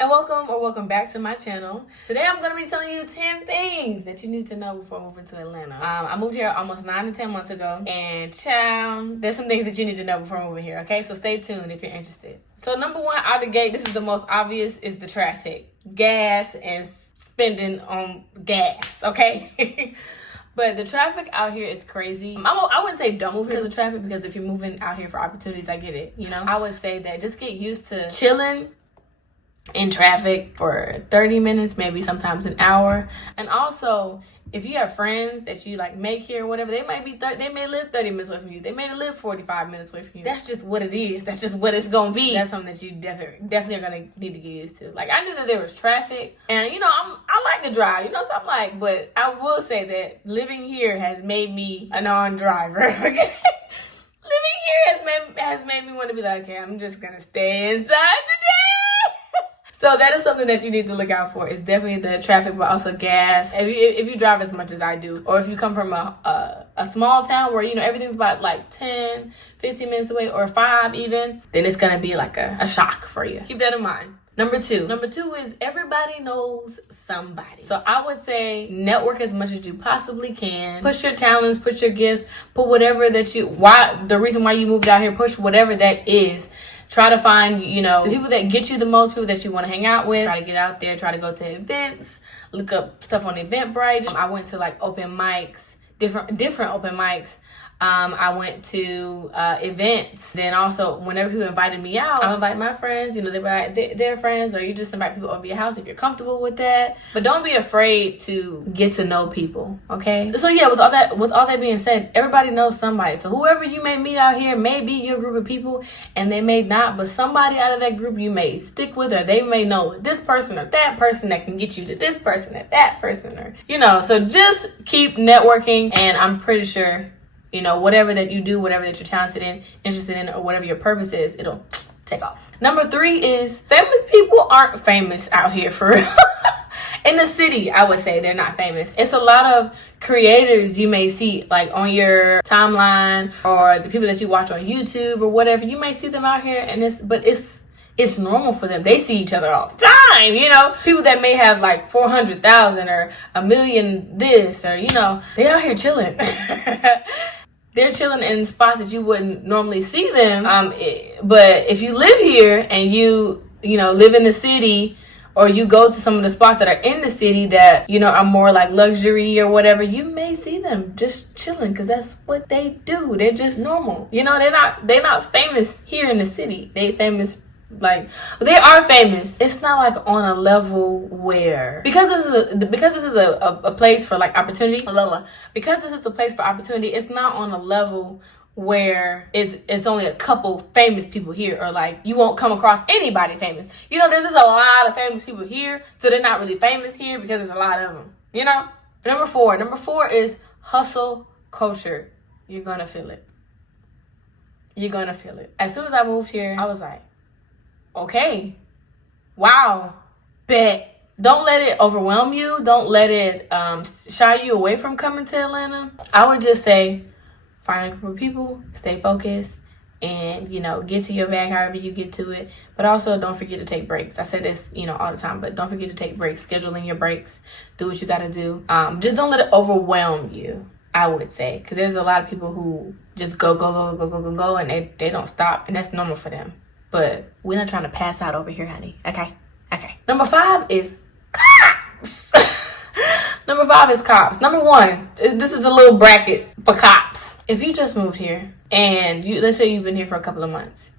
and welcome back to my channel. Today I'm going to be telling you 10 things that you need to know before moving to Atlanta. I moved here almost 9 to 10 months ago, and child, there's some things that you need to know before moving here, okay? So stay tuned if you're interested. So number one out the gate, this is the most obvious, is the traffic. Gas and spending on gas, okay? But the traffic out here is crazy. I wouldn't say don't move because of traffic, because if you're moving out here for opportunities, I get it, you know? I would say that just get used to chilling in traffic for 30 minutes, maybe sometimes an hour. And also, if you have friends that you like make here or whatever, they may live 30 minutes away from you. They may live 45 minutes away from you. That's just what it is. That's just what it's gonna be. That's something that you definitely are gonna need to get used to. Like, I knew that there was traffic, and you know, I like to drive, you know, so I'm like, but I will say that living here has made me a non-driver. Okay, living here has made me want to be like, okay, I'm just gonna stay inside today. So that is something that you need to look out for. It's definitely the traffic, but also gas. If you drive as much as I do, or if you come from a small town where, you know, everything's about like 10, 15 minutes away, or 5 even, then it's going to be like a shock for you. Keep that in mind. Number two is everybody knows somebody. So I would say network as much as you possibly can. Push your talents, push your gifts, put whatever that the reason why you moved out here, push whatever that is. Try to find, you know, the people that get you the most, people that you want to hang out with. Try to get out there, try to go to events, look up stuff on Eventbrite. I went to like open mics, different open mics. I went to events. Then also, whenever people invited me out, I invite my friends. You know, they invite their friends, or you just invite people over your house if you're comfortable with that. But don't be afraid to get to know people. Okay. So yeah, with all that being said, everybody knows somebody. So whoever you may meet out here may be your group of people, and they may not. But somebody out of that group you may stick with, or they may know this person or that person that can get you to this person or that person, or you know. So just keep networking, and I'm pretty sure, you know, whatever that you do, whatever that you're talented in, interested in, or whatever your purpose is, it'll take off. Number 3 is famous people aren't famous out here for real. In the city, I would say they're not famous. It's a lot of creators you may see like on your timeline, or the people that you watch on YouTube or whatever. You may see them out here, and it's normal for them. They see each other all the time, you know. People that may have like 400,000 or a million this, or, you know, they out here chilling. They're chilling in spots that you wouldn't normally see them. But if you live here and you know, live in the city, or you go to some of the spots that are in the city that, you know, are more like luxury or whatever, you may see them just chilling, because that's what they do. They're just normal. You know, they're not famous here in the city. They famous. Like, they are famous. It's not like on a level where, because this is a place for like opportunity. Because this is a place for opportunity, it's not on a level where it's only a couple famous people here, or like you won't come across anybody famous. You know, there's just a lot of famous people here, so they're not really famous here because there's a lot of them. You know. Number four is hustle culture. You're gonna feel it. You're gonna feel it. As soon as I moved here, I was like, okay, wow, bet. Don't let it overwhelm you. Don't let it shy you away from coming to Atlanta. I would just say, find a group of people, stay focused, and, you know, get to your bag however you get to it. But also, don't forget to take breaks. I say this, you know, all the time, but don't forget to take breaks. Scheduling your breaks. Do what you got to do. Just don't let it overwhelm you, I would say, because there's a lot of people who just go, and they don't stop, and that's normal for them. But we're not trying to pass out over here, honey. Okay. Number 5 is cops. Number 5 is cops. Number 1, this is a little bracket for cops. If you just moved here, and let's say you've been here for a couple of months,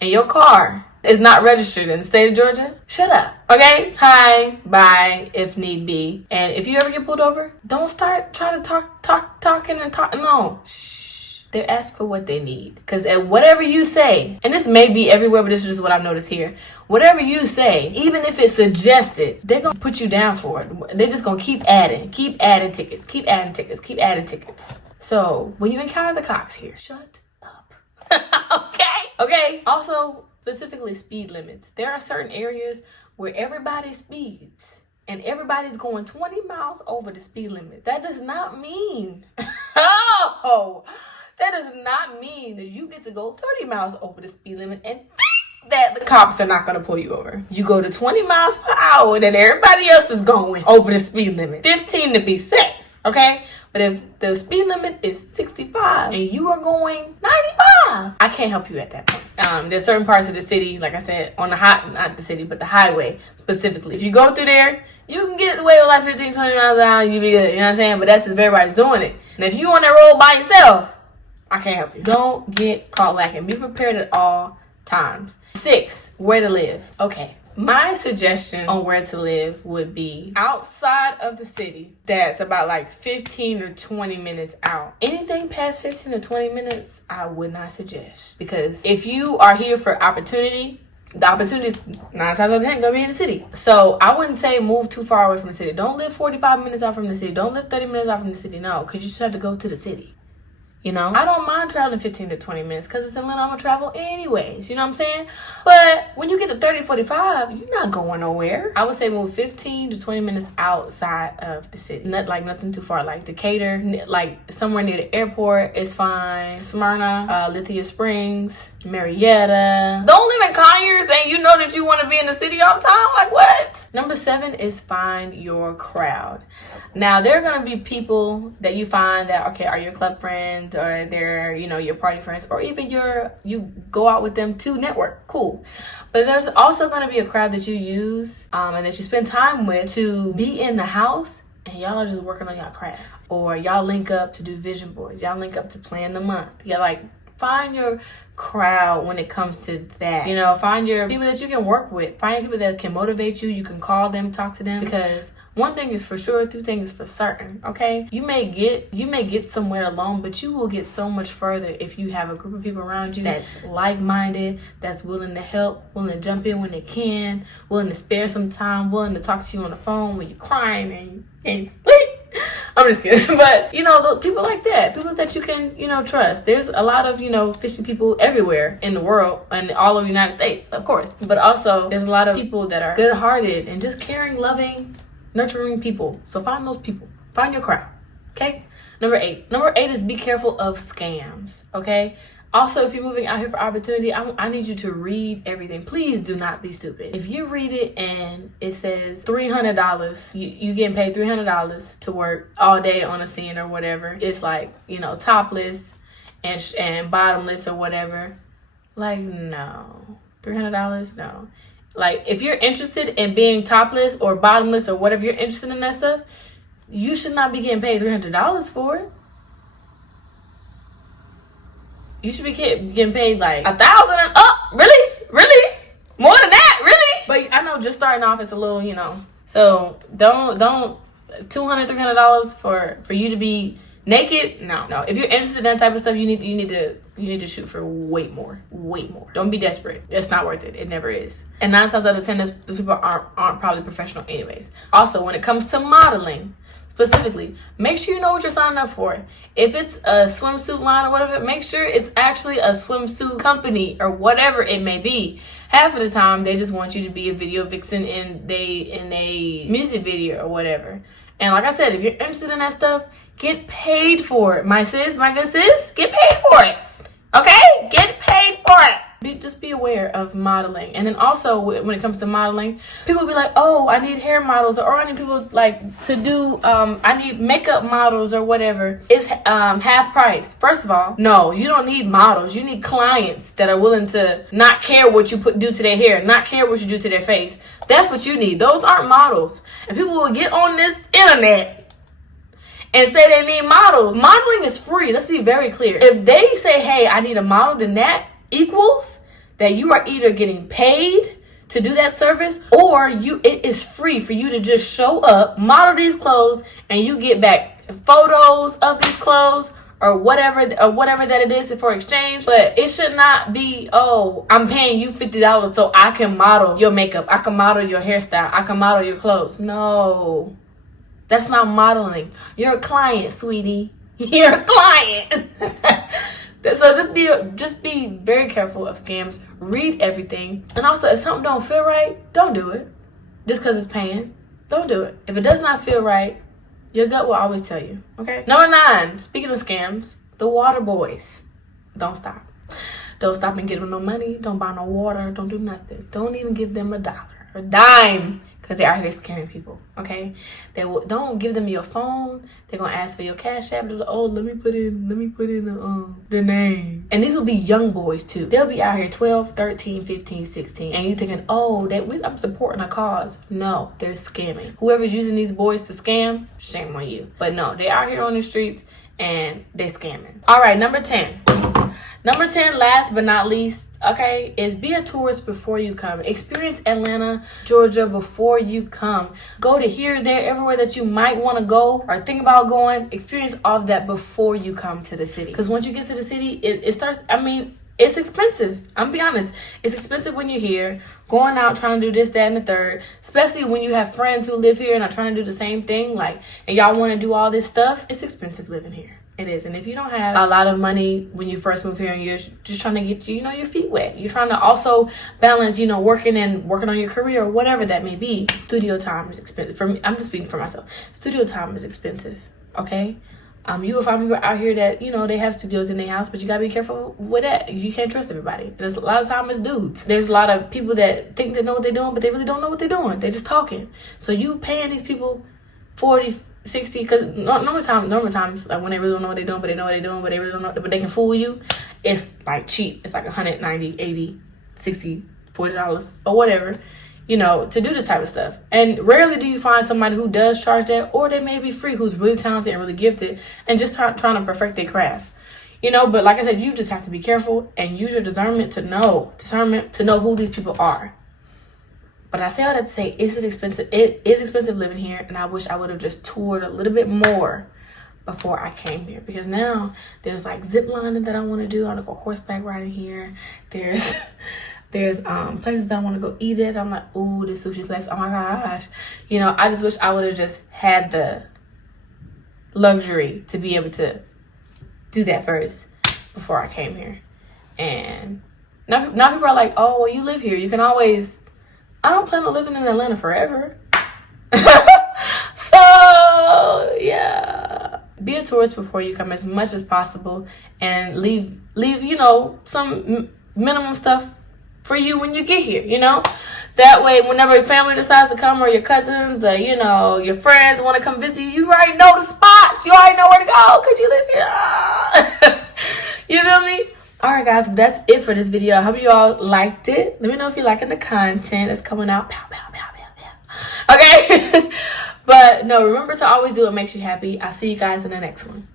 and your car is not registered in the state of Georgia, shut up. Okay? Hi, bye, if need be. And if you ever get pulled over, don't start trying to talking. No. Shh. They ask for what they need. Because at whatever you say, and this may be everywhere, but this is just what I've noticed here. Whatever you say, even if it's suggested, they're going to put you down for it. They're just going to keep adding tickets. So when you encounter the cops here, shut up. Okay. Also, specifically speed limits. There are certain areas where everybody speeds, and everybody's going 20 miles over the speed limit. That does not mean... That does not mean that you get to go 30 miles over the speed limit and think that the cops are not going to pull you over. You go to 20 miles per hour that everybody else is going over the speed limit. 15 to be safe, okay? But if the speed limit is 65 and you are going 95, I can't help you at that point. There's certain parts of the city, like I said, on the not the city, but the highway specifically. If you go through there, you can get away with like 15, 20 miles an hour, you be good, you know what I'm saying? But that's if everybody's doing it. And if you on that road by yourself, I can't help you. Don't get caught lacking. Be prepared at all times. 6, where to live. Okay, my suggestion on where to live would be outside of the city that's about like 15 or 20 minutes out. Anything past 15 or 20 minutes, I would not suggest. Because if you are here for opportunity, the opportunity is 9 times out of 10 gonna be in the city. So I wouldn't say move too far away from the city. Don't live 45 minutes out from the city. Don't live 30 minutes out from the city. No, because you just have to go to the city. You know, I don't mind traveling 15 to 20 minutes because it's in Atlanta. I'm going to travel anyways. You know what I'm saying? But when you get to 30, 45, you're not going nowhere. I would say move 15 to 20 minutes outside of the city. Not like nothing too far, like Decatur, like somewhere near the airport is fine. Smyrna, Lithia Springs, Marietta. Don't live in Conyers and you know that you want to be in the city all the time. Like what? Number 7 is find your crowd. Now, there are going to be people that you find that, okay, are your club friends or they're, you know, your party friends, or even you go out with them to network. Cool. But there's also going to be a crowd that you use and that you spend time with to be in the house and y'all are just working on y'all craft. Or y'all link up to do vision boards. Y'all link up to plan the month. You're like, find your crowd when it comes to that. You know, find your people that you can work with. Find people that can motivate you. You can call them, talk to them, because one thing is for sure, 2 things for certain, okay? You may get somewhere alone, but you will get so much further if you have a group of people around you that's like-minded, that's willing to help, willing to jump in when they can, willing to spare some time, willing to talk to you on the phone when you're crying and you can't sleep. I'm just kidding. But, you know, people like that, people that you can, you know, trust. There's a lot of, you know, fishy people everywhere in the world and all over the United States, of course. But also, there's a lot of people that are good-hearted and just caring, loving, nurturing people. So find those people. Find your crowd. Okay? Number 8. Number 8 is be careful of scams. Okay? Also, if you're moving out here for opportunity, I need you to read everything. Please do not be stupid. If you read it and it says $300, you getting paid $300 to work all day on a scene or whatever. It's like, you know, topless and bottomless or whatever. Like, no. $300? No. Like, if you're interested in being topless or bottomless or whatever you're interested in that stuff, you should not be getting paid $300 for it. You should be getting paid like $1,000 and up. Really? Really? More than that? Really? But I know just starting off is a little, you know. So don't $200, $300 for you to be naked. No. If you're interested in that type of stuff, you need to shoot for way more. Don't be desperate. It's not worth it. It never is. And 9 times out of 10, those people aren't probably professional anyways. Also, when it comes to modeling, specifically, make sure you know what you're signing up for. If it's a swimsuit line or whatever, make sure it's actually a swimsuit company or whatever it may be. Half of the time, they just want you to be a video vixen in a music video or whatever. And like I said, if you're interested in that stuff, get paid for it. My good sis, get paid for it. Okay? Get paid for it. Just be aware of modeling. And then also, when it comes to modeling, people be like, oh, I need hair models, or I need people like to do, I need makeup models or whatever. It's half price. First of all, no, you don't need models. You need clients that are willing to not care what you do to their hair, not care what you do to their face. That's what you need. Those aren't models. And people will get on this internet and say they need models. Modeling is free. Let's be very clear. If they say, hey, I need a model, then that equals that you are either getting paid to do that service, or it is free for you to just show up, model these clothes, and you get back photos of these clothes or whatever that it is for exchange. But it should not be, oh, I'm paying you $50 so I can model your makeup, I can model your hairstyle, I can model your clothes. No, that's not modeling. You're a client, sweetie. You're a client. So just be very careful of scams. Read everything. And also, if something don't feel right, don't do it. Just because it's paying, don't do it. If it does not feel right, your gut will always tell you. Okay? Number 9, speaking of scams, the water boys. Don't stop. Don't stop and give them no money. Don't buy no water. Don't do nothing. Don't even give them $1 or a dime, because they're out here scamming people. Okay, don't give them your phone. They're gonna ask for your cash app. They're like, oh, let me put in the name. And these will be young boys too. They'll be out here 12, 13, 15, 16, and you thinking, oh, I'm supporting a cause. No, they're scamming. Whoever's using these boys to scam, shame on you. But no, they're out here on the streets and they're scamming. All right, number 10. Number 10, last but not least, okay, is be a tourist before you come. Experience Atlanta, Georgia before you come. Go to here, there, everywhere that you might want to go or think about going. Experience all of that before you come to the city. Because once you get to the city, it starts, it's expensive. I'm gonna be honest. It's expensive when you're here, going out, trying to do this, that, and the third. Especially when you have friends who live here and are trying to do the same thing, and y'all want to do all this stuff. It's expensive living here. It is. And if you don't have a lot of money when you first move here and you're just trying to get your feet wet, you're trying to also balance, working on your career or whatever that may be, studio time is expensive. For me, I'm just speaking for myself. Studio time is expensive. Okay? You will find people out here that, they have studios in their house, but you gotta be careful with that. You can't trust everybody. And there's a lot of time it's dudes. There's a lot of people that think they know what they're doing, but they really don't know what they're doing. They're just talking. So you paying these people 40, 60, because normal times, like when they really don't know what they're doing, but they know what they're doing, but they really don't know, but they can fool you. It's like cheap. It's like 190, 80, 60, $40 or whatever, to do this type of stuff. And rarely do you find somebody who does charge that, or they may be free, who's really talented and really gifted and just trying to perfect their craft. But like I said, you just have to be careful and use your discernment to know who these people are. But I say all that to say, is it expensive? It is expensive living here, and I wish I would have just toured a little bit more before I came here. Because now there's like zip lining that I want to do. I want to go horseback riding here. There's places that I want to go eat at. I'm like, ooh, this sushi place. Oh my gosh. I just wish I would have just had the luxury to be able to do that first before I came here. And now people are like, oh, well, you live here. You can always... I don't plan on living in Atlanta forever. So, yeah. Be a tourist before you come as much as possible, and leave some minimum stuff for you when you get here, That way, whenever your family decides to come, or your cousins, or, your friends want to come visit you, you already know the spots. You already know where to go because you live here. You feel me? Alright guys, that's it for this video. I hope you all liked it. Let me know if you're liking the content that's coming out. Pow, pow, pow, pow, pow. Okay? But no, remember to always do what makes you happy. I'll see you guys in the next one.